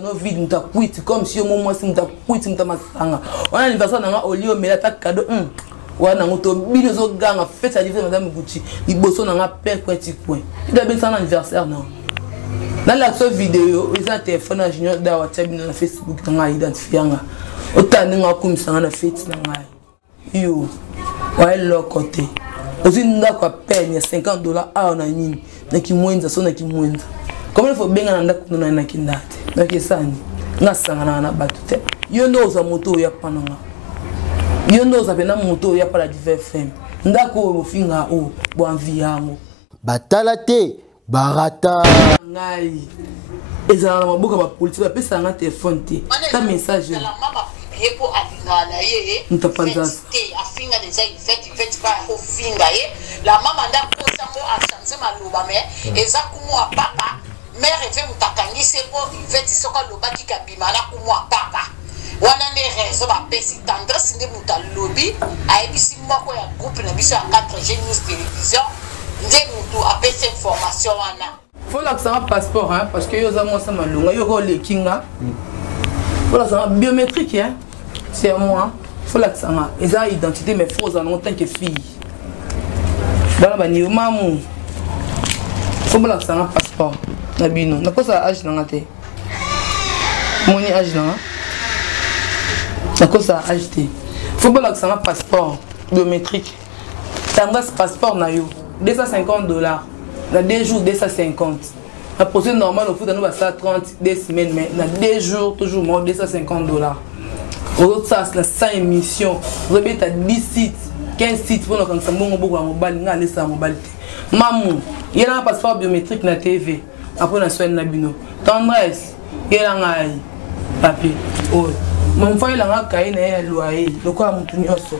ton vide muta quit comme si au moment si muta quit muta masanga on anniversaire nanga olio mela ta cadeau wana ngoto bino zo ganga fête ça difference madame Gucci liboso nanga père petit point il doit bien ça anniversaire non dans la vidéo ils ont téléphone à junior da WhatsApp na Facebook nanga identifier nga otani nga kumisa na fête nanga yo ouais le côté aussi ndako peine $50 a on a nini na kimwenza so na kimwenza comment il faut bien na ndako na kindate donc ça na sangana na batute yo ndo za moto ya pananga yo ndo za pena moto ya para divers femme ndako ofinga o bwanvi yango batala te barata ngai ezala na maboka ba police ba pesa nga téléphone te ta message Yepo alingana ye afinga déjà il fait pas ofinga ye la maman nda posa mo a changer maloba mais eza kumu a papa mère veut mutakangise po il fait soka loba ki kabimana kumu a papa wana ne raison ba pesi tendresse nde mutalobi ayebisi moko ya groupe na biso ya 4G News Télévision nde mutu a pesi information wana faut l'accent passeport hein parce que yo za mo sa malunga yo ko le kinga faut l'accent biométrique hein. C'est moi, il faut l'accent. Ils ont identité, mais il faut en tant que fille. Dans la bannière, maman, il faut l'accent passeport. Nabino, n'a pas ça âge dans la tête. Mon âge dans la quoi ça âge il faut l'accent passeport biométrique. Tangas passeport na yo $250. Dans 2 jours 250. La procédure normale au foot nous va ça 30 des semaines mais dans 2 jours toujours moins $250. Autre ça c'est 100 émissions vous avez 10 sites 15 sites pour nous quand ça mon beaucoup mobile nga laisser mobile maman il y a un passeport biométrique na TV après na soin na bino tendresse il y a ngai papier oh mon frère il a kai na loyer lokwa mutu nyoso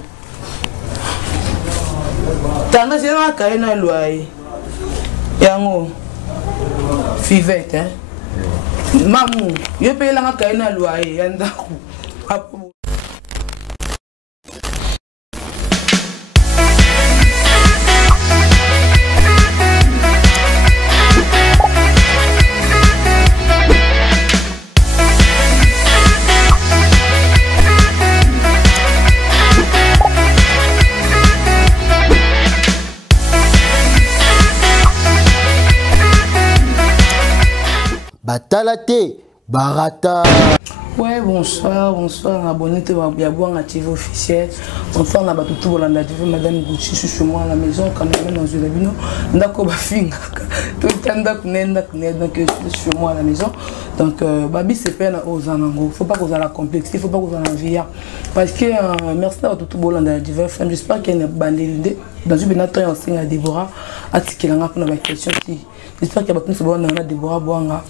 tendresse il a kai na loyer yango fivette hein maman il paye la kai na loyer yanda batala te barata. Ouais, bonsoir, abonné à Yabouang TV officiel. Enfin, on a battu tout le monde, madame Gucci, je suis moi à la maison, quand même dans une labino. D'accord, finga. Tout le temps, donc je suis moi à la maison. Donc, Babi, c'est peine aux anangos. Faut pas que vous ayez la complexité, faut pas que vous ayez envie. Parce que, merci à tout le monde, j'espère qu'il y a une bande dans une bénate, on signe à Déborah, à ce qu'il y a une question. J'espère qu'il y a une bonne Déborah Boanga.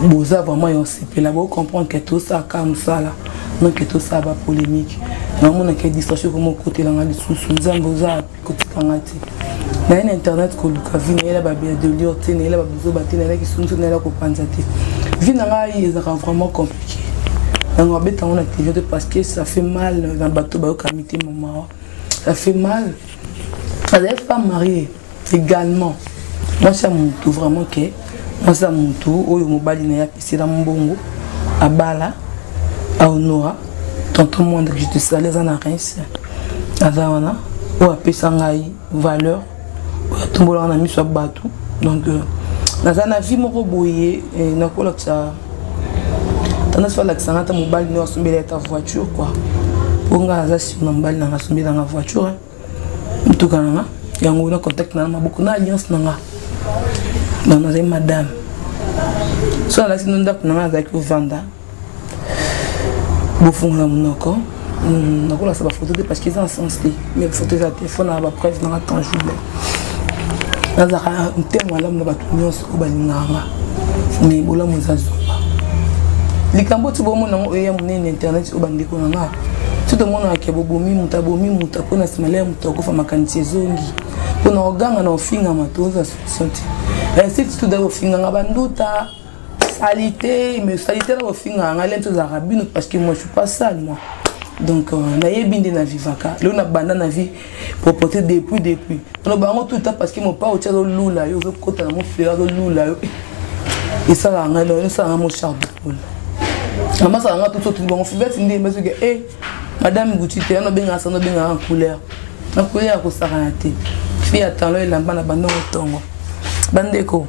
Boza vraiment on sait là vous comprendre que tout ça comme ça là non que tout ça va polémique vraiment on a que distraction comme côté là les sous Zamboza côté kangati na internet ko luka vini là ba bien de lioté là ba bizo batina là qui sont là ko panzati vina nga ils sont vraiment compliqué on va mettre en activité parce que ça fait mal dans bateau ba comité maman ça fait mal à les femmes mariées également moi ça me tout vraiment que Masa mutu oyo mobali na ya pisira mbongo abala aonora tonton moi que je te salais en arrêt azawana o apesa ngai valeur o tombola na miso batu donc nazana vie moko boye na kola ça tandis fa l'accent ta mobali no sombela ta voiture quoi ponga za si na mobali na sombela na voiture mutuka na yango na contact na mabuku na alliance na non, c'est madame. Soit là, si nous avons avec vous vendre, vous faites la monoko. Nous avons la photo parce qu'ils ont sens. Mais la photo de téléphone, on va preuve dans la tangible. Nous avons un thème là, nous avons tout mis au balinganga. Mais bon là, nous avons. Les cambots, tu vois, mon nom est mon internet au bandiko nanga. Tout le monde a qui a bomi, mutabomi, mutapona smalé, mutako makanisi zongi. Pour nous ganga na finga matoza senti. Ainsi que tout d'abord finga banduta salité mais salité là finga ngalen tous arabino parce que moi je suis pas sale moi. Donc na yebinde na vivaka. Là on a banda na vie pour porter depuis. On bango tout temps parce que mon père au tchalo lula yo veut côté na mon frère lula yo. Et ça là ngalo ça na mon char de poule. Maman ça nga tout tout bon fivette ndé parce que madame Gucci te no benga ça no benga en couleur. Na couleur ko saranaté. Fille attend là il en bas na bande tongo. Bandeko.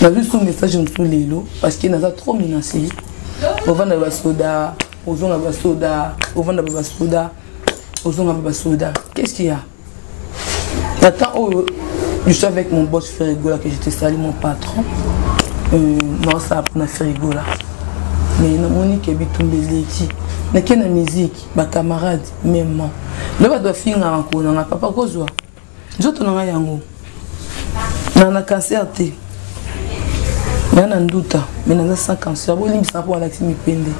Na vu son message me sous lelo parce qu'il n'a trop menacé. On vend des soda, on vend des soda, on vend des soda, on vend des soda. Qu'est-ce qu'il y a? Attends, je suis avec mon boss Ferigola que j'étais salé mon patron. Non, ça a fait Ferigola. Mais il y a Monique qui habite tout le monde. Il y a une musique, ma camarade, même moi. Le va doit finir encore, on n'a pas quoi jouer. Je te n'en ai yango. On a cancer té. Mais on a un doute, mais on a 100 cancer. On a mis ça pour la team pende.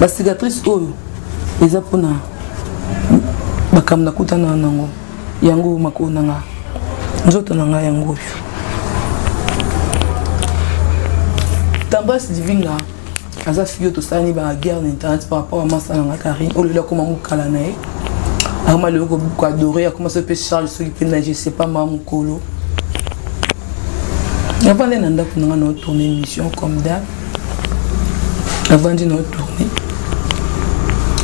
La cicatrice oyo, les apona. Bakam na kuta na nango. Yango mako nanga. Nzoto nanga yango. Tambas divinga. Aza fiyo to sani ba guerre d'internet par rapport à massa nanga Karine. O le comment mukala na e. Ama le ko beaucoup adoré, a commencé à faire charge sur le je sais pas maman kolo. Avant de nanda pour nous tourner émission comme d'hab. Avant de nous tourner.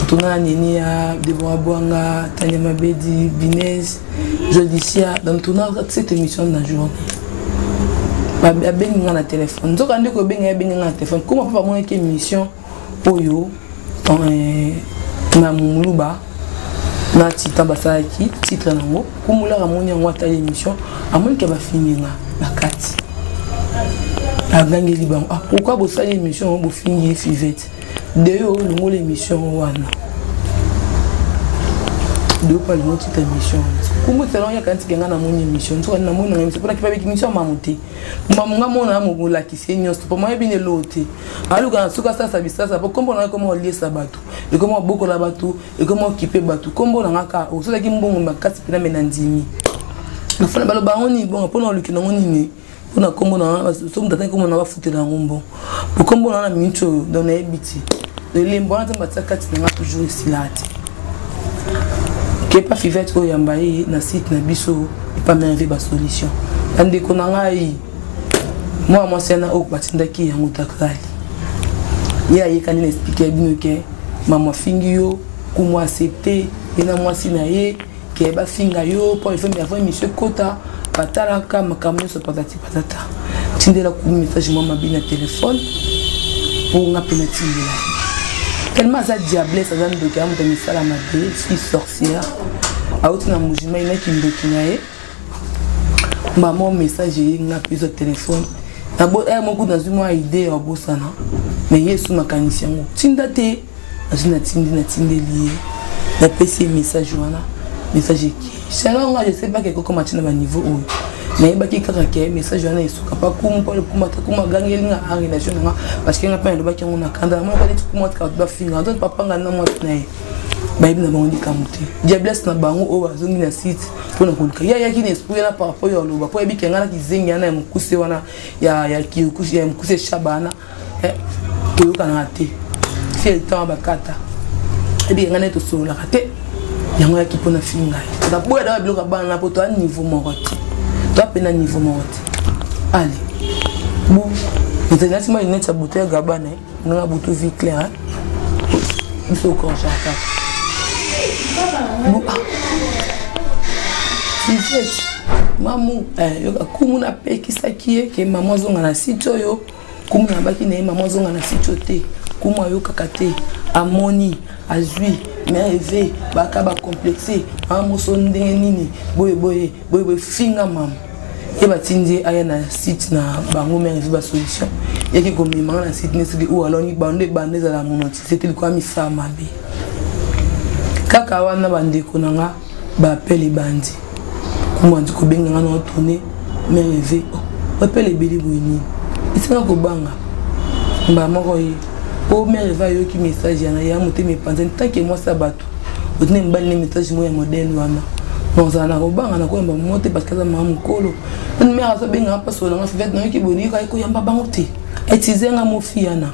Tourner Nini à Deborah Boanga, Tania Mabedi, Binez, Jodicia, dans tourner cette émission dans la journée. Ba benga na téléphone. Donc quand on benga na téléphone, comment pas moi une émission oyo na muluba na titre basaki titre nango kumula ramoni yango ta émission amoni ke ba finir na kati. Agangeli bango. Pourquoi vous savez l'émission vous finissez fivette? D'ailleurs, nous l'émission wana. De pas le petite émission. Comment tu as quand tu as une émission, tu as une émission pour que tu émission mamuté. Mamunga mona mugula kisenyo, pour moi bien l'autre. Alors quand ce que ça visa ça pour comment comment lier ça bateau. Et comment beaucoup la bateau et comment occuper bateau. Comment on a ka au so ki mbongo makasi pena menandimi. Na fana balo baoni bon pour nous le ki ngoni ni. On a comme on a somme d'attendre comme on va foutre dans bon pour comme on a minute dans les biti de l'important de battre quatre n'a toujours ici là qui pas fivette au yambaye na site na biso pas merveille ba solution ande konanga yi moi c'est na au batinda ki ya mutakali ya yekani expliquer bien que maman fingio comment accepter et na moi sinaye que ba finga yo pour faire monsieur Kota patalaka makamyo so patati patata tindela ku message moi mabina téléphone pour nga penalty là tellement ça diable ça donne de gamme de misala mabe fille sorcière a outina mujima ina kindokinaye maman message nga piso téléphone d'abord mon dans une idée au bosana mais yesu makanisi yango tindate azina tindeli na PC message wana message qui c'est là je sais pas quelque comment tu na niveau où mais ba ki kaka ke message wana isuka pa kumpa kuma gangeli nga en relation nga parce que nga pa ndo ba ki ngona kanda mo ba dit kuma ka ba finga donc papa nga na mo tnaye ba ibina ba ngondi kamuti diablesse na bango o bazongi na site pona kolika ya ki n'esprit na par rapport yo loba po ebi ke nga na kizengi na mukuse wana ya kikushi ya mukuse shabana to kana te fait le temps ba kata ebi nga na to sola kate yango ya kipona finga da boya da bloka bana na poto an niveau moroti to apena niveau moroti allez bu maintenant si moi une ta bouteille gabane na bouteille vie claire il faut qu'on chante bu si fait mamu yo kumuna peki sakie ke maman zonga na sito yo kumuna baki na maman zonga na sito te kuma yo kakate amoni azui merveille baka ba complexé maman sonde nini boye finga maman et batindi aya na site na bango merveille ba solution yaki ko mimanga na site nesidi ou alors ni bande za la monoti c'était quoi mi ça mabe kaka wana bande konanga ba appel bandi kuma ndiko benga na tourner merveille appel beli boyini isanga ko banga mba moko yi o merveille yo ki message yana ya muté me panze tant que moi ça bato otne mbali message mo ya modèle wana nozana ko banga na ko mba moté parce que ça mamu kolo une mère ça benga pas so na fait na ki boni ka ko yamba bango te etizenga mo fiana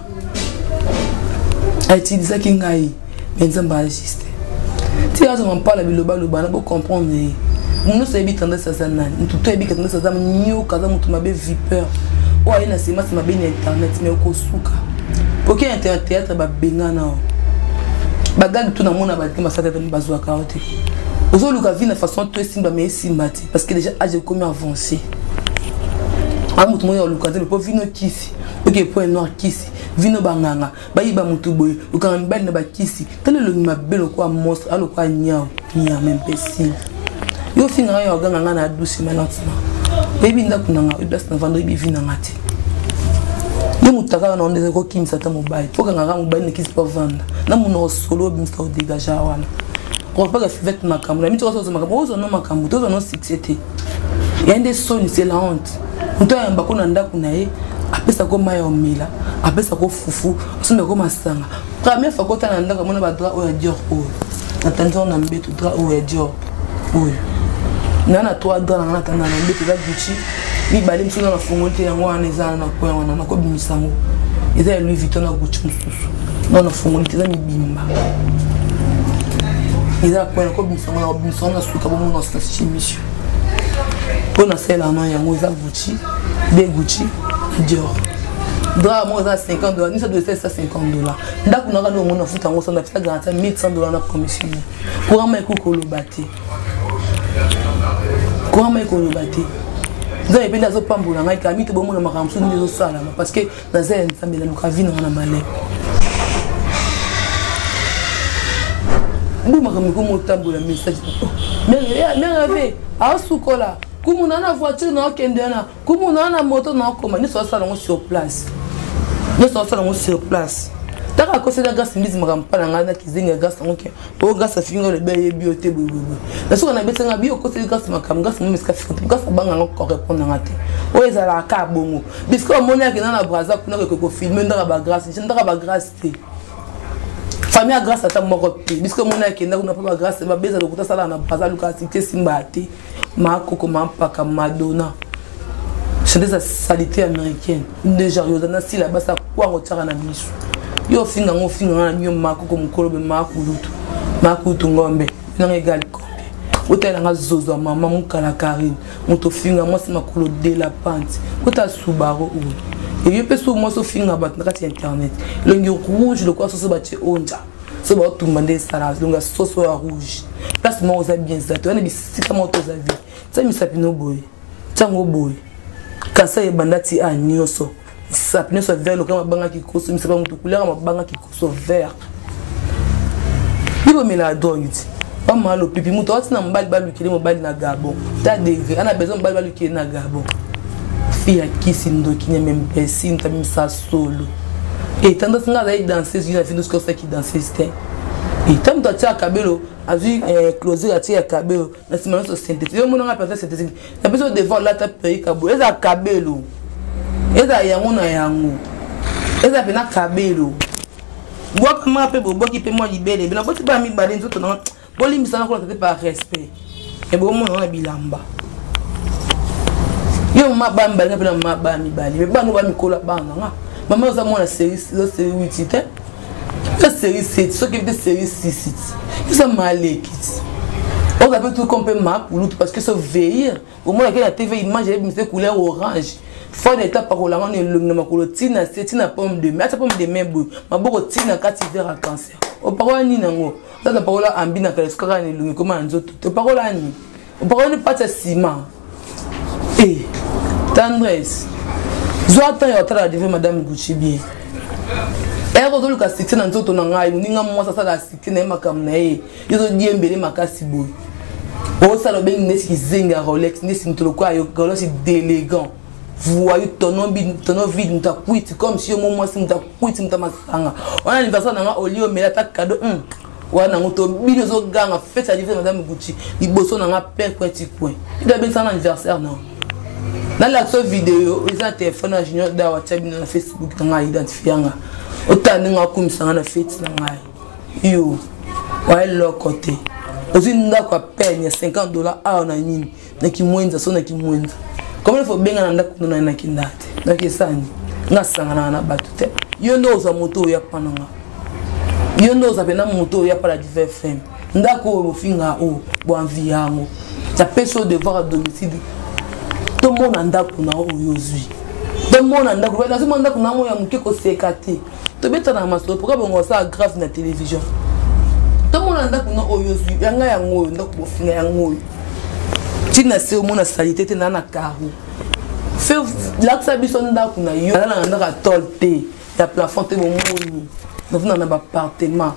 etiza ki ngai benza mba juste ti azo on parle biloba na ko comprendre nous c'est bien tendance ça nan tout est bien tendance ça nyo kaza mutu mabe vipeur o ayina sima mabe na internet mais ko suka Ok, un théâtre, bengana. Bagag tout dans mon abattement, ma tête me bazoua carotte. Aujourd'hui, le vie de façon très simple, mais sympathique. Parce que déjà, j'ai comme avancé. À mon tour, le canton, le pauvre vino kissi. Ok, point noir kissi. Vino banganga. Bayi ba mutuboy. Le canton bel na ba kissi. Tel le ma belle quoi monstre. Alors quoi niao. Nia même pessim. Yo finira yo ganga na douce maintenant. Baby ndakunanga. Il place na vendre bibi na ngati. Yo mutaka na ondeze ko kim sata mobile. Faut ganga mobile ne kissi pas vendre. Na mon solo bin sta dégager wana. On va pas faire ma caméra. Mais tu vois ça ma caméra. On a ma caméra. Tu vois non succès. Il y a des sons, c'est la honte. On a un bacon en dakunae. Après ça comme mayo mila. Après ça comme foufou. On se met comme sanga. Première fois quand on a un dakunae, on a droit au dior. Attends, on a un bête droit au dior. Oui. Nana toi droit on a attendre un bête là Gucci. Ni balé sur la fongote en on les a na quoi on a ko bimisango. Ils a Louis Vuitton na Gucci mususu. Non na fongote za mi bimba. Ils a quoi ko bimisango na suka bo mo na chimisho. On a fait la main, il y a Gucci, des Gucci, Dior. Drap, moi, ça $50. Nous, ça doit faire ça $50. D'accord, on a dit, on a foutu en haut, on a fait garantir $1,100 de commission. Courant, mais qu'on le bâti. Courant, mais qu'on le bâti. Vous avez pas de pamboula, mais quand même, on a mis un peu de salade. Parce que dans ces ensembles, on a vu dans la malais. Vous m'avez mis comme un tambour, message. Mais rêvé, à Soukola. Comme on a une voiture, on a comme on a une moto, on a comme nous sommes sur place. Nous sommes sur place. Tant qu'à cause de la grâce, ils disent pas la grâce qui zing grâce donc au grâce à finir le bail bioté bobo. La chose on a besoin de bio côté grâce ma cam grâce même escafé grâce banga encore répondre en raté. O ezala ka bongo. Bisco monia qui dans la braza pour que ko filmer dans la grâce, je ndara ba grâce té. Famille grâce à ta moko té. Bisco monia qui n'a pas grâce, ba beza lokuta sala na braza luka cité simba té. Ma koko ma paka Madonna. C'est des saletés américaines. Déjà yo dans si là-bas ça quoi retard na biso. Yo finga na nyo makoko mukolo be makulutu. Makutu ngombe. Non égal kombe. Hôtel nga zozo mama mukala Karine. Moto finga moi c'est makolo de la pente. Kota Subaru ou. Et yo pe so moi so finga bat na kati internet. Le nyo rouge le quoi so bati onja. So ba tout mandé salade donc sauce rouge. Place moi aux bien ça. Tu as des sites moto za vie. Ça mi sapino boy. Tango boy. Quand ça y bandati a nyoso. Sapino so vert le kama banga ki koso mi sapa mutu couleur ma banga ki koso vert. Bibo me la donne. Pas mal au pipi mutu oti na mbali balu kile mo bali na Gabon. Ta degré ana besoin mbali balu kile na Gabon. Fille à qui si ndo kinya même pesi nta mi sa solo. Et tandis que nga danser une fille de qui danser c'était. Et tant que tu as Kabelo a vu closer à tia Kabelo na simano so synthétique. Yo mona peut-être synthétique. Na besoin de voir la ta pays Kabelo. Eza Kabelo. Eza yango na yango. Eza pena Kabelo. Moi comment pe bobo qui peut moi libérer. Bina boti ba mi balé nzoto na. Boli mi sana ko la par respect. Et bon mon na bilamba. Yo ma ba mi balé na ma ba mi balé. Me ba no ba mi kola ba nga. Maman za moi la série 8 la série 7, ce qui est série 6. Ils sont mal équipés. On a tout comme map pour l'autre parce que ce veille, au moins la TV image avec couleur orange. Faut des tapes par là on est le makolo tina c'est tina pomme de mer, pomme de mer bout. Ma boko tina kati vers cancer. Au parole ni nango. Ça la parole ambina que l'escora ni lungi comment nzoto. Au parole ni. Au parole pas de ciment. Eh, tendresse. Zoata ya tara devant madame Gucci bien. Et quand on a cité dans tout on a eu ni moi ça la cité na makam na e izo diembele makasi boy o ça le ben nesi zinga Rolex nesi ntolo kwa yo galo si d'élégant voyou ton vide nta quit comme si moi si nta quit nta masanga on a anniversaire na olio mais ta cadeau wana ngoto bino zo ganga fête à madame Gucci liboso na père petit point il doit bien ça anniversaire non dans la vidéo ils ont téléphone à junior da WhatsApp na Facebook nga identifier nga autant nga kumisa na fête na ngai yo wa lo côté aussi ndako peine $50 a na nini na kimwenza so na kimwenza comme il faut benga na ndako na kindate na kesani nga sangana na batute yo ndo za moto ya pananga yo ndo za pena moto ya para divers femme ndako ofinga o boanvi yango ta peso devoir à domicile tout le monde a ndako na oyozui Tout le monde a un d'accord. Dans ce monde, on a un moqué qu'on s'est écarté. Tu bêtes dans ma soeur. Pourquoi on ça grave dans la télévision? Tout le monde a un d'accord. On a oyosu. Yanga yango. On a bofina yango. Tu n'as pas au monde la salité. Tu n'as pas carreau. Fais là que ça bison d'accord. On a eu. Là on a tolté. Il y a plafond. Tu bon moni. Donc on a un appartement.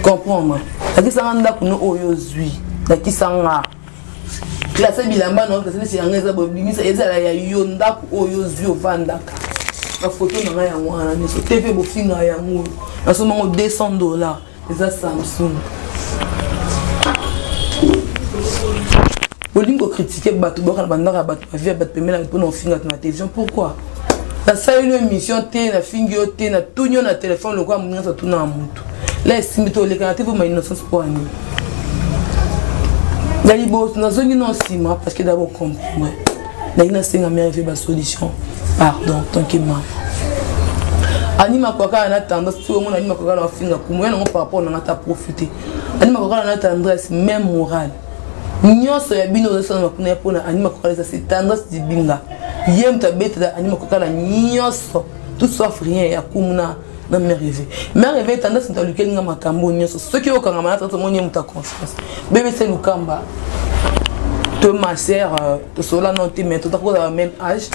Comprends-moi. Là qui ça on a d'accord. On a oyosu. Là qui ça on a. La seule bilamba non, c'est un réseau bobini, c'est la yonda oyozu vandaka. La photo n'a rien à voir, mais ce TV bofing a rien. En ce moment, $200, les Samsung. Au lieu de critiquer Batouba, la vie à Batpemela pour nos filles dans la télévision, pourquoi? La seule émission, la finger, la tout le téléphone, le quoi, mon ça tourne en moto. Là, c'est plutôt les canadiens, ma innocence pour un. D'abord, nous avons une sima parce que d'abord, comme moi, nous avons une solution. Pardon, tant que moi. Anima Kwaka a tendance, tout le monde anima Kwaka a fait comme moi, par rapport à notre profiter. Anima Kwaka a tendance, même morale. Nous avons bien nos sons pour anima Kwaka, c'est tendance de binga. Yem ta bête anima Kwaka la nyos, tout sauf rien, ya kumuna. Non, mais rêver. Mais rêver, tendance à lequel nous avons un ceux qui ont un tout le monde a confiance. Bébé, c'est le Kamba. Toi, ma sœur, tu es là, non, tu es le même âge.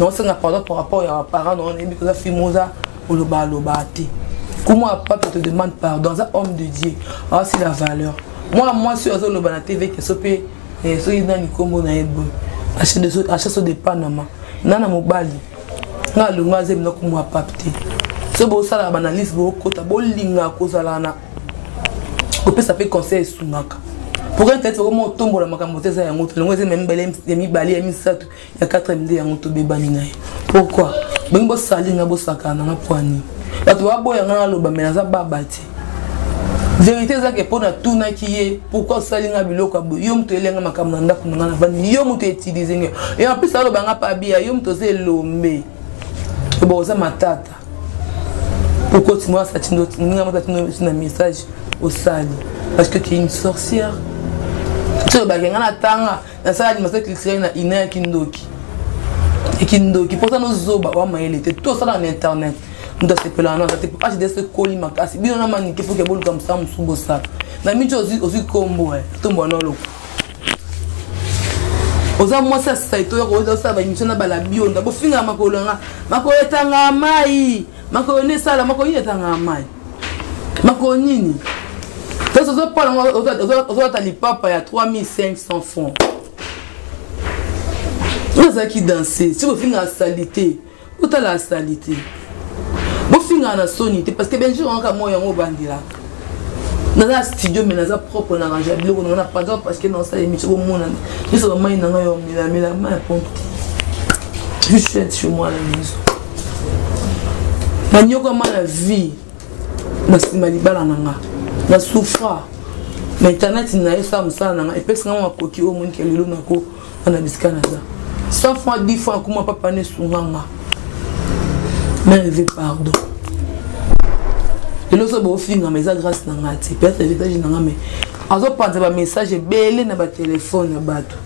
Non, c'est un pardon par rapport à parents, non, et que la fille moza ou le balobati. Comment papa te demande pardon, un homme de Dieu. Ah, c'est la valeur. Moi, sur le banat TV, qui se paye, et ceux qui ont un combo na ebo. Achète des Panama. Nana Mobali. N'a le moisem, non, comme moi, papte. Ce beau ça la banalise beaucoup ta bolinga cause lana opé ça fait conseil sunaka pour un tête vraiment tombe la makambote ça yango le ngoze même belem demi bali ya misatu ya 4md yango to bebani na pourquoi bengo salinga bo sakana na poani bato ba boya ngana loba menaza babati vérité ça que pona tuna kiye pourquoi salinga biloko abo yo mto elenga makamanda kunanga na vani yo mto utiliser et en plus ça loba nga pa bia yo mto se lombe bo ça matata. Pourquoi tu m'as fait un message au sali? Parce que tu es une sorcière. Tu sais, il y a un salle qui serait une kindoki. Et kindoki. Pourtant, nous avons été tout ça dans Internet. Nous avons fait la note. Tu peux acheter des colis. Si bien on a maniqué, il faut que vous comme ça, nous sommes ça. Nous avons aussi combo. Tout le monde. Oza moi ça c'est toi oza ça va émission na bala bio ndabo finga makolanga makoyetanga mai makoyone sala makoyetanga mai makonini parce que pas oza tali papa ya 3500 francs oza qui danser si vous finga salité ota la salité vous finga na sonité parce que bien sûr on ka moyo ngo bandila dans un studio mais dans un propre arrangement on a pas parce que dans ça émission au monde ils sont vraiment dans un mais la main pompe je suis chez moi à la maison manio comment la vie parce malibala nanga la souffra mais internet il n'a ça nanga et parce que on a coquille au monde qui est le nako on a biscana ça 100 fois 10 fois comment papa ne soumanga mais je pardon. Et là, c'est bon, mais ça grâce à la peut-être que je mais alors pas de message belé na ba téléphone na bato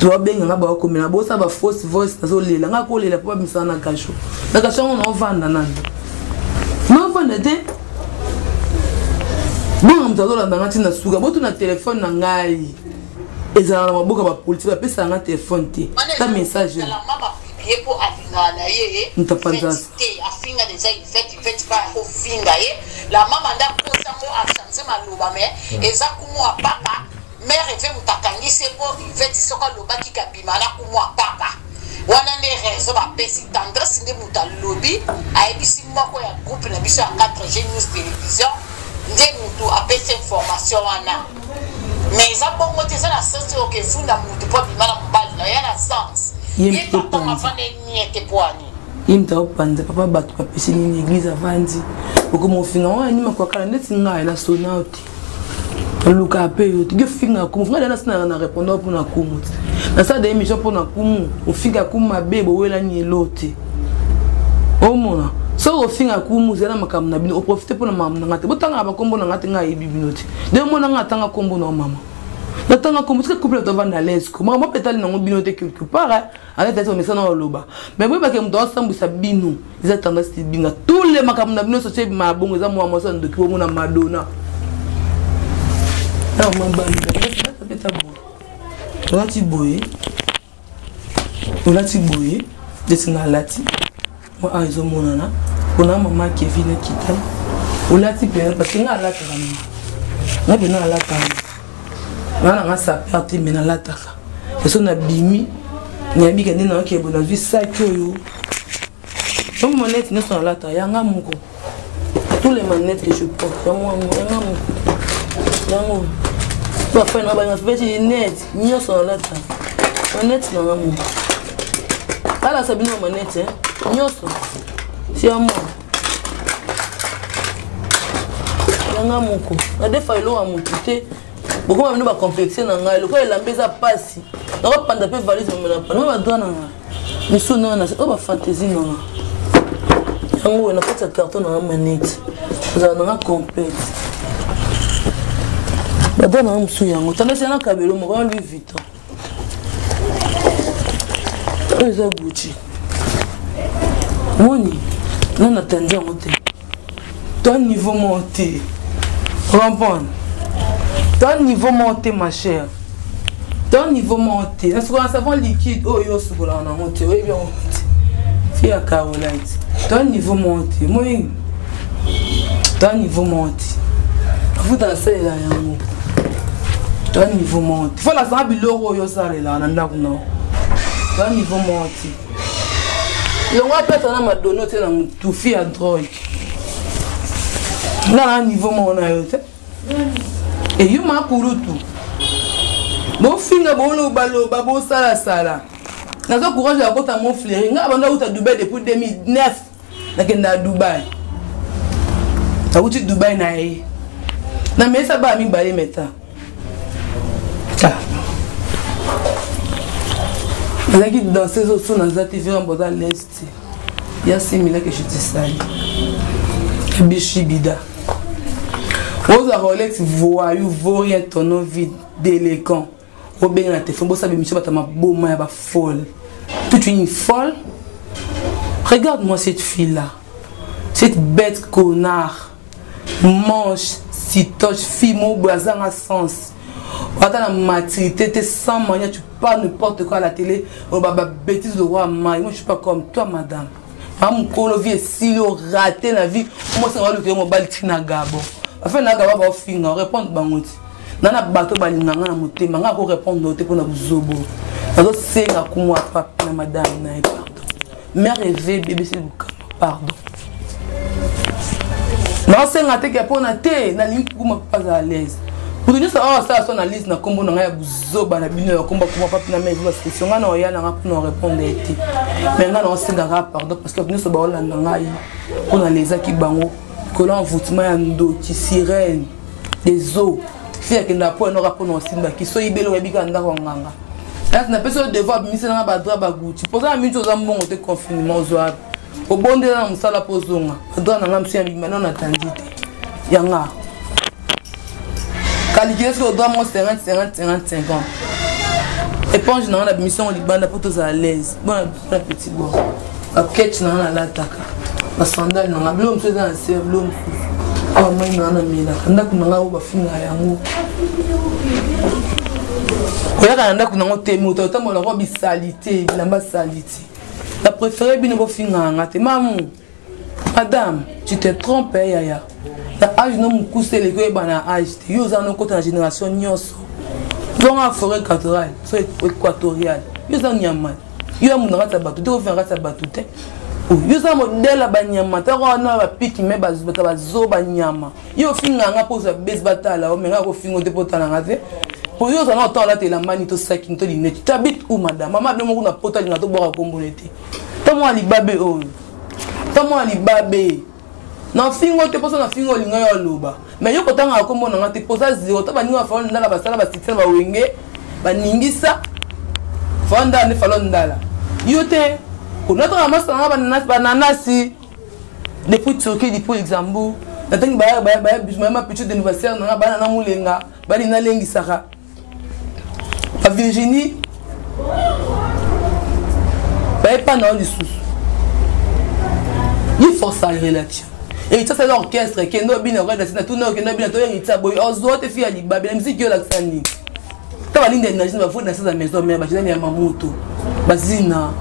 tu vas bien na ba ko na bo ça va fausse voice na zo lela nga ko lela pa misana kasho na kasho on vanda nani non vanda de bon mtazo la ngati na suka bo tu na téléphone na ngai ezala na maboka ba politique ba pesa na téléphone te ta message pour alingana ye afinga déjà il fait pas au finga ye la maman nda kosa mo a changer maloba mais eza kumu a papa mère veut mutakangi c'est pour il fait soka loba ki kabima na kumu a papa wana ne raison ba pesi tendresse ne muta lobby a ebisi moko ya groupe na biso ya 4G News télévision nde mutu a pesi information wana mais eza bongo te ça la sens que funda mutu po bima na mbali na ya na sens. Imta opanza papa batu papesi ni église avandi okomo finga wa ni makwakala ndeti nga ela sonauti luka pe yo tige finga ko finga dana sina na répondre pour na kumu na sa de émission pour na kumu o finga kumu mabebo wela ni elote o mona so o finga kumu zela makam na bino o profiter pour na mama ngate botanga ba kombo na ngate nga yebi binoti de mona ngata nga kombo na mama Maintenant, comme ça, couple de vendre à l'aise. Comment moi peut-être dans mon binoté quelque part, avec des hommes dans le loba. Mais moi, parce que je dois ensemble ça bino, ils attendent ce bino. Tous les macabres n'a bino c'est ma bon, ils ont moi ça de qui on a Madonna. Non, mon bande, ça peut être bon. On a tiboyé, descend à lati. Moi, ils ont mon nana. On a maman qui vient quitter. On a tiboyé parce que n'a la carame. N'a bien la carame. Nana sa perte mais na la taka. Parce qu'on a bimi. Nyabi kende na ki bona vi sa kyo. Comme manette ne sont là ta yanga moko. Tous les manettes que je porte, yanga moko. Toi faire na ba fait net, ni sont là ta. Manette na moko. Ala sabino manette hein. Nyoso. Si amo. Yanga moko. Na defa ilo amuté. Beaucoup de gens sont complexés dans le cas où ils ont passé. Ils ont pas de valise, mais ils ont pas de droit. Ils sont dans la fantaisie. Ils ont fait ce carton dans la manette. Ils ont complète. Ils ont un souillon. Ils ont un cabello, ils ont Louis Vuitton. Ils ont Gucci. Moni, non attendez monter. Ton niveau monté. Rampon. Ton niveau monté, ma chère. Ton niveau monté. Est-ce qu'on a un savon liquide? Oh, yo, c'est bon, on a monté. Oui, bien monté. Fille à Carolite. Ton niveau monté. Moi, ton niveau monté. Vous dansez là, yango. Ton niveau monté. Il faut la savoir, l'euro, yo, ça, là, on a un non. Ton niveau monté. Le roi peut-être m'a donné tout fille à drogue. Là, un niveau monté. Et you m'a couru tout. Mon finger bon balo babo sala. N'a pas courage à côté mon fleury. N'a pas d'aller à Dubaï depuis 2009. N'a qu'à à Dubaï. À où tu Dubaï naïe. N'a mais ça va mi balé maintenant. Ça. Là qui dans ces eaux sont dans TV en bas de l'est. Il y a 6 000 que je te salue. Bichibida. Vous avez Rolex voyou, vaurien tonneau vide, déléquent. Au bien la téléphone, vous savez, monsieur, ma beau main est folle. Toute une folle. Regarde-moi cette fille-là. Cette bête connard. Manche, sitoche, fille, mon brazan à sens. Attends la maturité, t'es sans manière, tu parles n'importe quoi à la télé. Oh, bah, bêtise de roi Marie. Moi, je suis pas comme toi, madame. Mon colonie est si raté la vie. Moi, c'est le que mon baltina gabo. Enfin, na gaba ba finga répondre bangoti. Nana bato balinganga na motema nga ko répondre noté pour na buzobo. Nazo senga kumwa papa na madame na pardon. Mère rêvé bébé c'est pardon. Non senga te ke pona te na linki kuma pas à l'aise. Pour dire ça ça son analyse na kombo na ya buzoba na bino komba kuma papa na mère parce que si on a ya na pour répondre été. Mais nga non senga pardon parce que nous so ba olanda ngai pour na les aki bango. Colon voutement ando qui sirène des eaux si qui n'a pas n'aura pas non simba qui so ibelo ebika ndako nganga là na personne devoir mise na ba drap ba guti pour ça minto za mbongo te confinement zo au bonde na musala pozonga droit na ngamsi ya maintenant na tandite yanga calculer ce que doit mon 50 éponge na la mission libanda pour tous à l'aise bon petit bon catch na la taka na sandal na blom so dans c'est blom oh mai na mila ndako na ngo ba finga yango oya ndako na ngo temo to tamo la robe salité bilamba salité la préférée bino bo finga ngate mamu madame tu te trompes yaya la âge no mukuse le ko bana âge yo za no kota génération nyonso donc en forêt cathédrale so équatoriale yo za nyama yo mu na rata batu te ko faire rata batu te. Yo sa modèle à banyama, ta ko na ba piki me ba zo banyama. Yo finga nga posa base batala o menga ko fingo te potana ngate. Po yo sa na to la te la mani to saki to lineti. Tu habites où madame? Mama de mo na pota linga to boka kombonete. To mo ali babe o. To mo ali babe. Na fingo te posa na fingo linga yo loba. Mais yo kotanga kombo na ngate posa zero to baninga fa ndala basala ba sitela ba wenge. Ba ningisa. Fonda ne falon ndala. Yo te notre maman bananasi depuis Turquie depuis Luxembourg nataki ba petite anniversaire na banana mulenga bali na lengi saka La Virginie, pas dans les sous. Il faut ça les relations. Et ça c'est l'orchestre qui est bien au reste de tout non qui est bien toi il t'a boy aux autres filles à l'Iba la musique que la sani. Tu vas l'indé na jina faut dans sa maison mais ba jina ya mamuto. Bazina.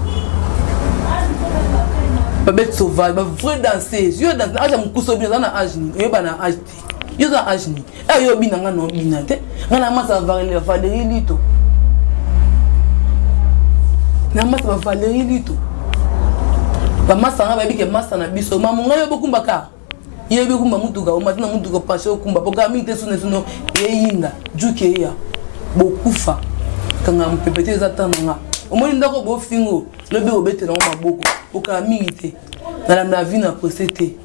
Ba bête sauvage, ba vrai danser. Yo dans âge mon kuso bien na âge ni. Yo ba na âge. Yo dans âge ni. Eh yo bina nga no bina te. Nga ma sa Valérie Lito. Na ma sa Valérie Lito. Ba masa nga ba bi ke masa na biso mamunga yo bokumba ka. Yebe kumba mutuka umatina mutuka pashe kumba poka mite sune suno yeyinga juke ya bokufa kanga mpepete za tananga omoni ndako bo fingo lobe obete na maboko poka mite na la vie na posete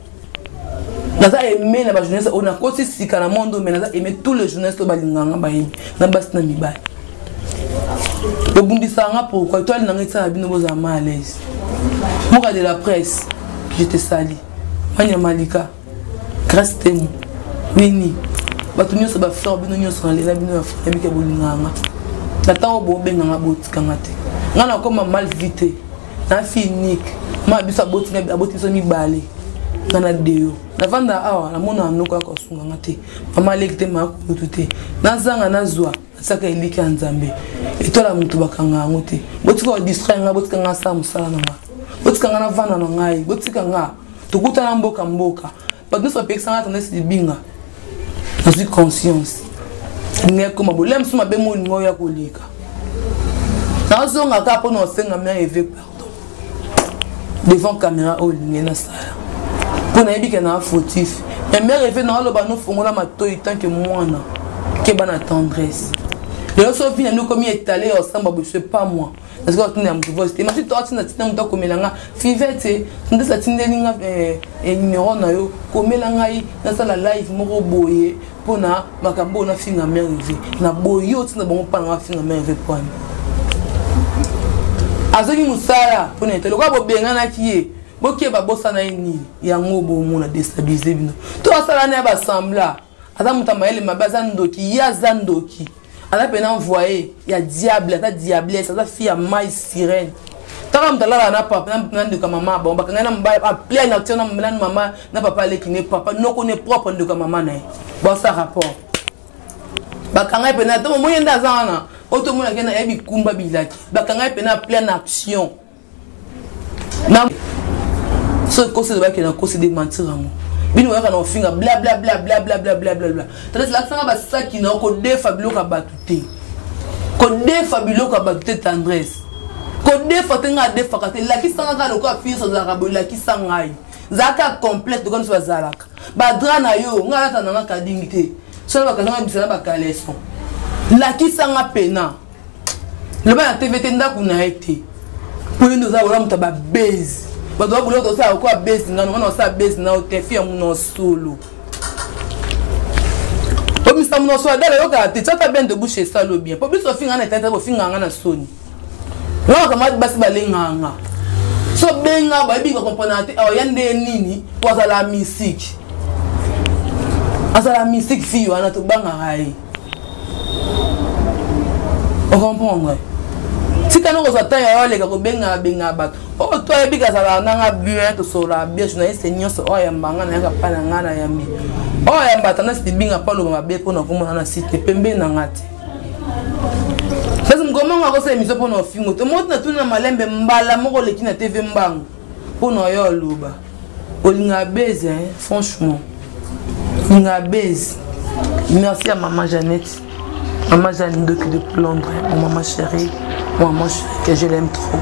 naza aimer na ba jeunesse on a kosi sika na mondo mais naza aimer tous les jeunesses to balinganga ba yi na basi na mibali bobumbisa nga pourquoi toi na ngitsa na bino boza malaise moka de la presse je te sali Manya Malika grâce temu nini batu nyonso ba frère bino nyonso na lela bino ya bike bolinganga na tango bo benga botikanga te ngana koma mal vite na finique ma bisa botinga abotiso mibale ngana deo na vanda awa na mona anoko ya kosunga te mama lekite ma kutute na zanga na zwa saka eliki nzambe etola mutu bakanga ngote botika distraire nga botika nga sa musala na nga botika nga na vana na ngai botika nga tukuta na mboka parce que nous sommes personnes qui ont binga dans une conscience n'est comme bolem suma bemo ngo ya kolika na zonga ka po no senga me eve pardon devant caméra o lingena ça pour na ebika na fautif mais mère eve na lo ba no fongola matoyi tant que mwana ke bana tendresse le so fina nous comme étalé ensemble je sais pas moi parce que tu n'as pas voix mais si toi tu n'as pas comme langa fivete tu ça tindelinga numéro na yo comme langa yi na sala live moko boye pona makambo na finga merveille na boyo tu na bon pas na finga merveille point azoki musala pona telo kwa bo benga na kiye bokie ba bossa na ni ya ngobo mona déstabiliser bino to sala na ba sembla ata mutamaele mabaza ndoki ya zandoki elle a bien envoyé, il y a diable, il y a diablesse, ça fille à maïs sirène. Tant que là, n'a pas de maman, bon, parce que n'a plein d'action, maman n'a pas parlé qui n'est papa, non qu'on est propre de maman. Bon, ça rapport. Bah, quand elle pénètre, au moyen d'azana, auto monde qui n'a pas kumba bilaki. Bah, quand elle pénètre plein d'action. Non, ce que c'est de qu'il y a un cause de mentir. Bino waka na finga bla bla bla bla bla bla bla bla. Tandis la sanga ba saki na ko de fabilo ka batute. Ko de fabilo ka batute tendresse. Ko de fatenga de fakate la ki sanga ka lo ko fi so za ka bola ki sanga yi. Zaka complète de kon so zalaka. Ba dra na yo ngala ta na ka dingite. So ba ka na bisana ba ka leçon. La ki sanga pena. Le ba na TVT ndaku na été. Pour nous avoir mutaba base. But what will you say? What base? No, no, say base now. Tefi amuno solo. But Mr. Amuno solo. Dale loka. Tichata ben de bouche salo bien. But biso finga na tete. But finga na soni. Loka kama basi balenga nga. So benga baby ko componente. Oh yande nini? Was la musique. Asa la musique fiyo ana to banga hai. On comprend. Si quand on s'attend à aller au benga benga bat, oh toi et biga ça va n'anga bien to sola bien je n'ai seigneur so oh yambanga na ka pana ngana yambi oh yambata na si binga pa lo mabe po na komo na site pembe na ngati parce que comment on va se mise pour no fingo to mot na tuna malembe mbala moko leki na TV mbango po no yo luba olinga beze franchement olinga beze merci à maman Jeannette. Maman Jeanne de Londres, maman chérie, maman chérie, que je l'aime trop.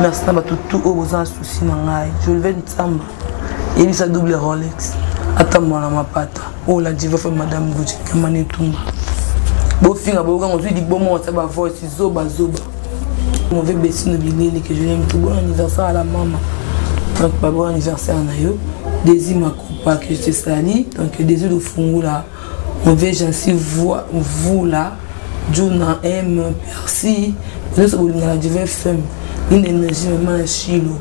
Merci à tout aux soucis nangai. Je le vais une samba. Il y a double Rolex. Attends-moi la ma pata. Oh la diva fait madame Gucci, Kamane Tumba. Beau finger, beau gars, on dit bon mot, ça va voir si zoba zoba. On veut baisser nos billets que je l'aime tout. Bon anniversaire à la maman. Donc bon anniversaire à Nayo. Désir ma copa que je te sali. Donc désir de fungu là. On veut ainsi vous là, Juna M, Percy, nous sommes la diverse femme, une énergie vraiment chilo.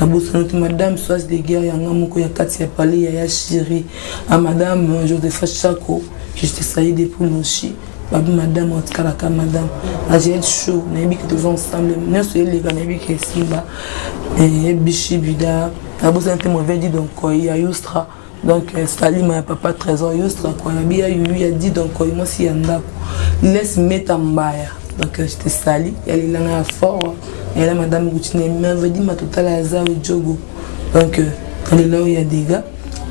La bosse notre madame Soise de guerre, Yangamoko Yakati a parlé, Yaya Chiri, à madame Joseph Chako, je te salue des poules nos chi, babi madame otkalaka madame agel chaud nayebi ke toza ensemble nyonso eleka nayebi ke simba bishi bida nabosa mpe mauvais dit donc ya yustra donc Salim ya papa trésor yustra quoi yabi ya yuyu ya dit donc moi si ya ndako laisse mettre mbaya donc j'étais sali elle est là fort et là madame Goutine m'avait dit ma totale azar et jogo donc elle est là où il y a des gars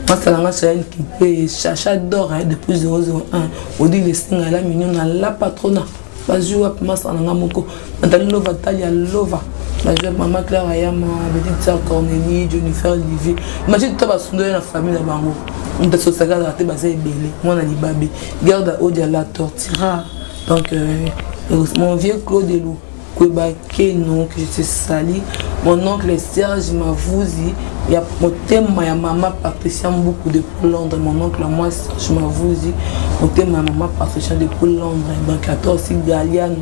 moi ça l'a chaîne qui paye chacha d'or depuis 001 on dit les signes à la mignon à la patrona pas jouer pour moi ça n'a moko Nathalie Lova Talia Lova la jeune maman Claire Ayama petite sœur Cornélie Jennifer Olivier imagine toi vas souder la famille là bango on te sosaga la tête basée belé moi on a dit babé garde au dia la tortira donc mon vieux Claude Elou Kwebake non que j'étais sali mon oncle Serge Mavouzi il y a mon thème ma maman Patricia beaucoup de Londres mon oncle moi Serge Mavouzi mon thème ma maman Patricia de Londres donc à toi aussi Galiano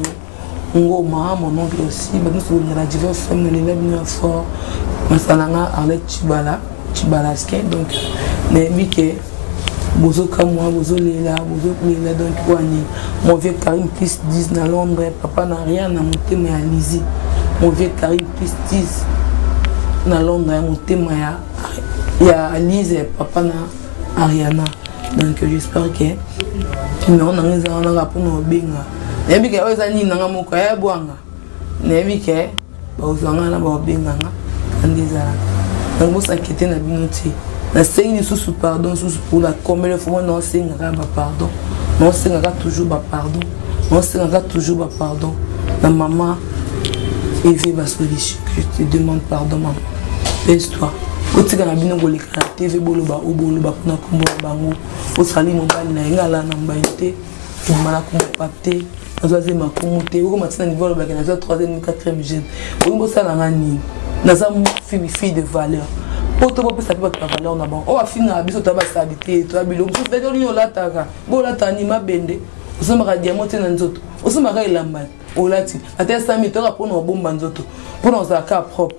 Ngoma mon oncle aussi maintenant sur la diverse femme les lèvres fort ma salanga Arlette Chibalaske donc mais que Bozo Kamwa, Bozo Lela, donc Wani. Mon vieux Karim plus 10 dans Londres, papa n'a rien à monter, mais à Lizzie. Mon vieux Karim plus 10 dans Londres, monter, mais il y a Lise, papa n'a Ariana. Donc j'espère que nous avons un rapport au Benga. Nebi ke ozani nanga moko ya bwanga. Nebi ke bazanga na ba Benga kandiza. Donc vous s'inquiétez na binuti. Na sengi sous pardon sous pour la combien de fois non senga ba pardon. Non senga toujours ba pardon. Non senga toujours ba pardon. La maman Eve ba solution. Je te demande pardon maman. Laisse-toi. Otika na bino goleka TV boloba oboloba kuna kombo bango. Osali mobali na ngala na mbaite. Mala kombo papte. Nazoze makomote. Oko matina niveau le bakena 3e 4e jeune. Oyimbo sala ngani. Naza fille de valeur. Poto po pesa pe ba valeur na bon. O afina biso to ba sabité to abilo. Musu fe doli olataka. Bo latani mabende. Osoma ka diamante na nzoto. Osoma ka ilamba. Olati. Ate sami to rapona bomba nzoto. Pour nos cas propre.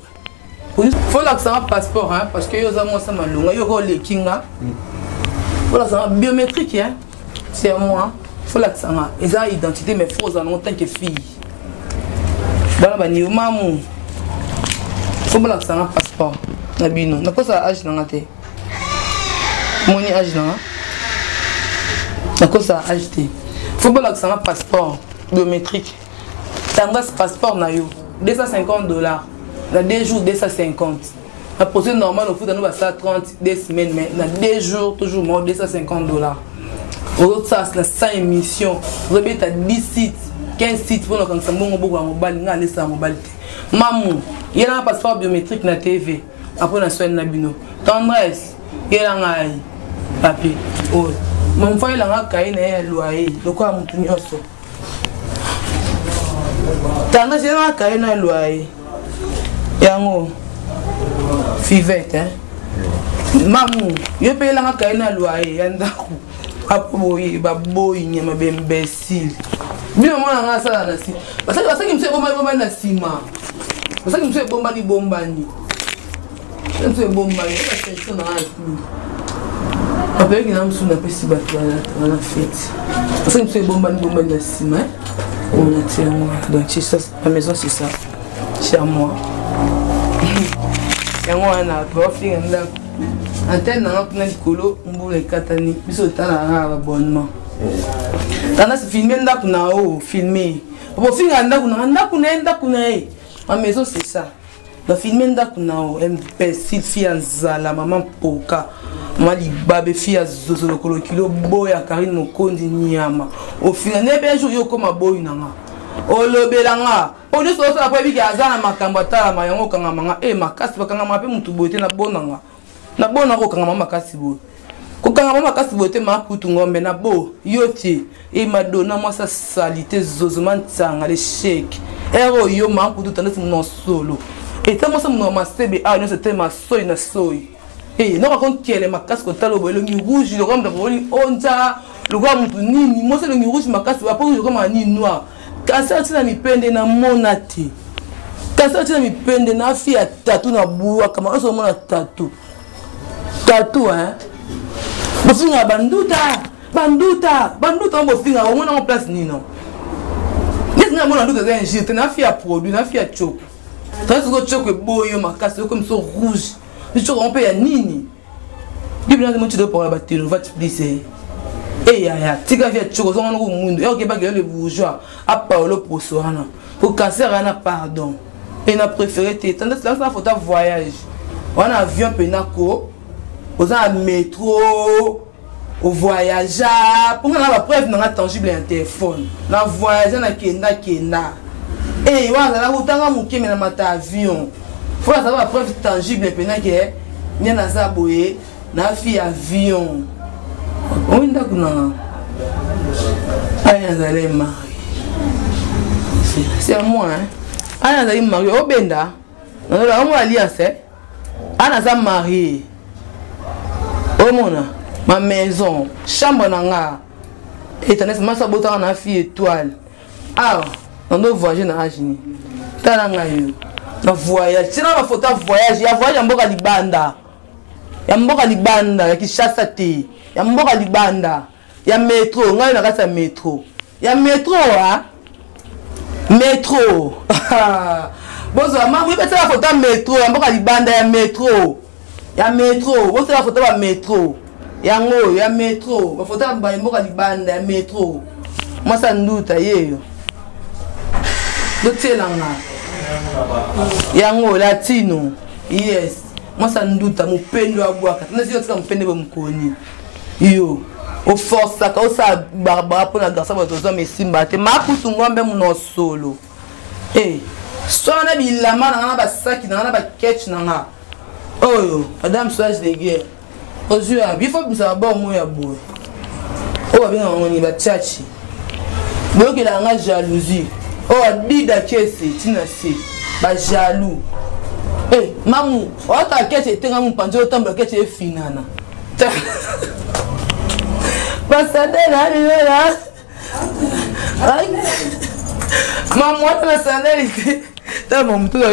Il faut l'accent à passeport hein parce que yo za moi ça malonga yo ko le kinga. Faut l'accent biométrique hein. C'est moi. Faut l'accent et ça identité mais faux en tant que fille. Bana ba ni mamu. Faut l'accent à passeport. Na bino. Na ko ça âge na ngate. Moni âge na. Na ko ça âge té. Faut l'accent à passeport biométrique. Tanga passeport na yo $250. Dans 2 jours, 250. La procédure normale au foot, nous va 30 des semaines, mais dans 2 jours, toujours moins $250. Autre ça, c'est 100 émissions. Vous avez 10 sites, 15 sites pour nous quand ça m'a beaucoup à mobile, n'a laissé à mobile. Maman, il y a un passeport biométrique na TV. Après on a soin na bino. Tendresse, il y a un papier. Oh, mon frère il a un cahier na loyer. Donc quoi mon tenir ça? Tendresse il a un cahier na loyer. Yango fivette hein mamu yo paye la kaina loyer yandaku apoboyi baboyi nyama bembesile bino mona nga sala na si basaki mse bomba na sima basaki mse bomba ni bombani mse bombani la question na aku après que nous sommes pesi bato na fête basaki mse bomba ni na sima on a tient donc c'est ça la maison c'est ça c'est à moi. Yango ana profil nda antenne na ngapna likolo mbule katani biso tala abonnement tana se filmer nda kuna o filmer po finga nda kuna e ma maison c'est ça la filmer nda kuna o MP Sylvie Nzala maman Poka mali babe fia zozo lokolo kilo boya Karine Mokondi nyama au final ne be jour yo koma boy nanga olobelanga oni so so après biki azana makambo atala mayango kanga manga e makasi bakanga mape mutu bote na bonanga na bona ko kanga makasi bo ko kanga makasi bote makutu ngombe na bo yoti e madonna moi sa salité zozoman tsanga le shake ero yo makutu tanesi no solo et tamo sa no masebe a no se tema soy na soy e no ka kontiele makasi ko talo bo longi rouge le rome de boli onja le gwa mutu nini mo se longi rouge makasi ba po comme ani noir. Quand tu as mis pende na monati, quand tu as mis pende na fille à tatou na boua, comment on se tatou, tatou hein. Parce que na banduta, banduta on bofinga au moins en place ni non. Qu'est-ce que mon banduta c'est un gîte, na fi a produit, na fi a choc. Quand ce que choc est beau yo makasi comme ça rouge. Le choc on peut ya nini. Depuis là tu dois pour la batterie, on va te glisser. Eh ya, tika fi a choc on ko mundo. Et OK ba le bourgeois a Paolo Posoana. Pour cancer ana pardon. Et n'a préféré te tandis là ça faut ta voyage. On a avion penako. Aux un métro, au voyage, pour qu'on ait la preuve dans un tangible un téléphone. Na voyage na kenda. Eh, voilà, là où t'as un mouké mais na ta avion. Faut savoir la preuve tangible pendant que n'y a ça boye, na fi avion. On est d'accord. Aïe, allez marié. C'est à moi hein. Aïe, allez marié au benda. Non, là on va alliance. Ana ça marié. Oh mon ma maison, chambre nanga. Et t'as ma sabota na fille étoile. Ah, on doit voyager na Agini. T'as yo. Na voyage, c'est na photo voyage, ya voyage mboka libanda. Ya mboka libanda, ya Kinshasa te. Ya mboka libanda. Ya métro, ngai na kasa métro. Ya métro ah. Métro. Bonzo, ma oui, c'est la photo métro, ya mboka libanda ya métro. Ya métro, vous savez la photo de métro. Yango, ya métro. La photo de banda ya métro. Moi ça ndoute ayeyo. Dotelanga. Yango latino. Yes. Moi ça ndoute mo pendo abwaka. Nasi yo tsaka mpende bomkoni. Yo. O force ça ka sa barbara pour la garçon botozo mesimba te makutu ngombe muno solo. Eh. Sona bilama na ba saki na ba catch na. Oh, madame Soage de guerre. Aujourd'hui, il faut que ça va bon ya boy. Oh, bien on y va tchachi. Donc il a une jalousie. Oh, dit d'acquesser, tina c'est ba jaloux. Eh, maman, oh ta caisse était un panzo autant que caisse est finana. Ba ça là. Maman, ta salaire. Ta maman tout là.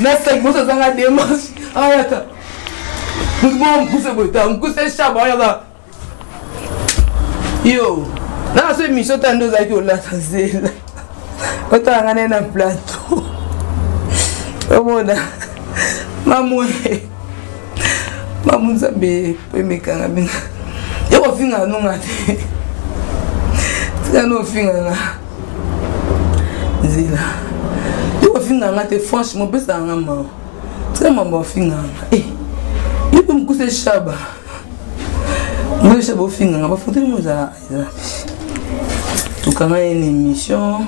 Nessa que você está demais, olha tá. Muito bom, você botar, você chama, olha lá. Yo, na sua missão tá andando aqui lá fazendo. Eu tô andando na plateau. Vamos lá, mamãe sabe, foi me cangar bem. Eu vou ficar não até. Se não ficar zila. Eu finga ngate franchement pesa ngama. C'est maman finga. Eh. Il peut me couper chaba. Moi je vais finga ngaba faut nous ça. Tout quand même une émission.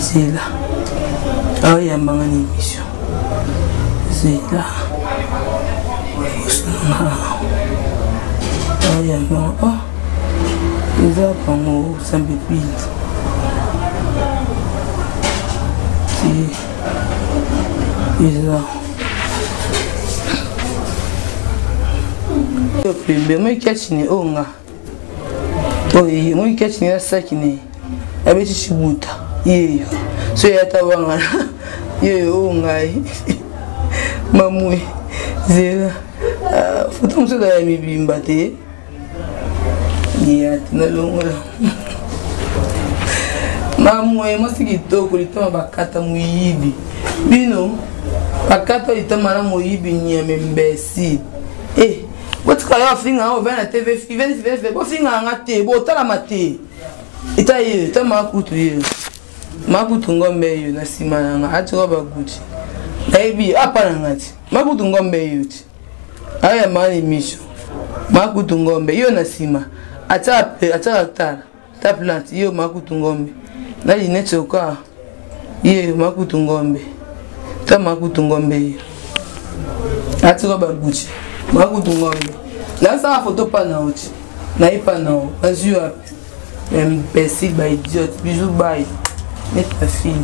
C'est là. Ah il y a une émission. C'est là. Ah il y a bon. Oh. Les a pas mo ça me pile. Pembe moi kachine onga. Oyi moi kachine sakine. Abeti shibuta. Yeyo. So yata wanga. Yeyo onga. Mamwe. Zera. Futu mso da mibimba te. Yeah, tinalonga. Mamwe mosiki toko litoma bakata muyibi. Bino bakata litoma na muyibi nyeme mbesi. Eh, botika ya finga o vena TV veni bo finga ngate bo tala mate. Itaye tama kutu ye. Makutu ngombe yo na sima nga atiko baguchi. Naibi apa ngati. Makutu ngombe yo. Aya mani misho. Makutu ngombe yo na sima. Ata tara. Ta plant yo makutu ngombe. Na linecho kwa ye makutu ngombe. Ta makutu ngombe yo. Atiko baguchi. Makutu ngombe. La sa photo pa na oti. Na ipa na o. Azua. Imbécile, bah idiot, bisous, bye. Mets ta fille.